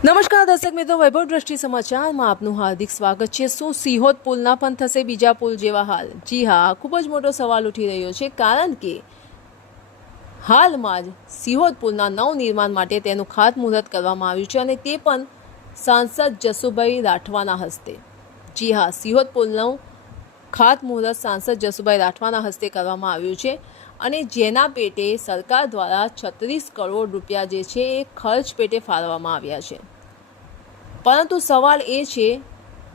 નમસ્કાર દર્શક મિત્રો, વૈભવ દ્રષ્ટિ સમાચારમાં આપનું હાર્દિક સ્વાગત છે। શું સિહોદ પુલના પણ થશે બીજા પુલ જેવા હાલ? જી હા, ખૂબ જ મોટો સવાલ ઉઠી રહ્યો છે, કારણ કે હાલમાં જ સિહોદ પુલના નવનિર્માણ માટે તેનું ખાતમુહૂર્ત કરવામાં આવ્યું છે અને તે પણ સાંસદ જસુભાઈ રાઠવાના હસ્તે। જી હા, સિહોદ પુલનું ખાતમુહૂર્ત સાંસદ જસુભાઈ રાઠવાના હસ્તે કરવામાં આવ્યું છે અને જેના પેટે સરકાર દ્વારા 36 કરોડ રૂપિયા જે છે એ ખર્ચ પેટે ફાળવવામાં આવ્યા છે। પરંતુ સવાલ એ છે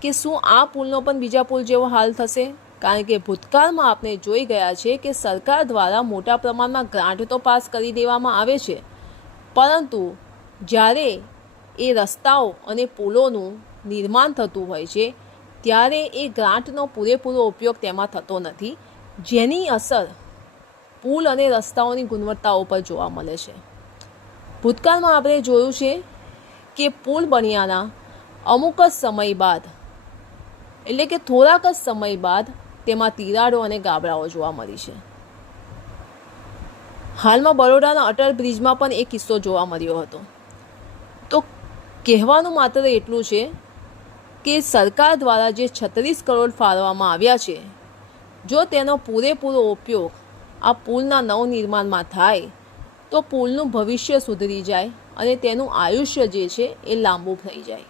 કે શું આ પુલનો પણ બીજા પુલ જેવો હાલ થશે? કારણ કે ભૂતકાળમાં આપણે જોઈ ગયા છે કે સરકાર દ્વારા મોટા પ્રમાણમાં ગ્રાન્ટ તો પાસ કરી દેવામાં આવે છે, પરંતુ જ્યારે એ રસ્તાઓ અને પુલોનું નિર્માણ થતું હોય છે ત્યારે એ ગ્રાન્ટનો પૂરેપૂરો ઉપયોગ તેમાં થતો નથી, જેની અસર પુલ અને રસ્તાઓની ગુણવત્તાઓ પર જોવા મળે છે। ભૂતકાળમાં આપણે જોયું છે કે પુલ બન્યાના અમુક જ સમય બાદ, એટલે કે થોડાક જ સમય બાદ તેમાં તિરાડો અને ગાબડાઓ જોવા મળી છે। હાલમાં બરોડાના અટલ બ્રિજમાં પણ એક કિસ્સો જોવા મળ્યો હતો। તો કહેવાનું માત્ર એટલું છે કે સરકાર દ્વારા જે 36 કરોડ ફાળવવામાં આવ્યા છે, જો તેનો પૂરેપૂરો ઉપયોગ આ પુલના નવનિર્માણમાં થાય તો પુલનું ભવિષ્ય સુધરી જાય અને તેનું આયુષ્ય જે છે એ લાંબુ થઈ જાય।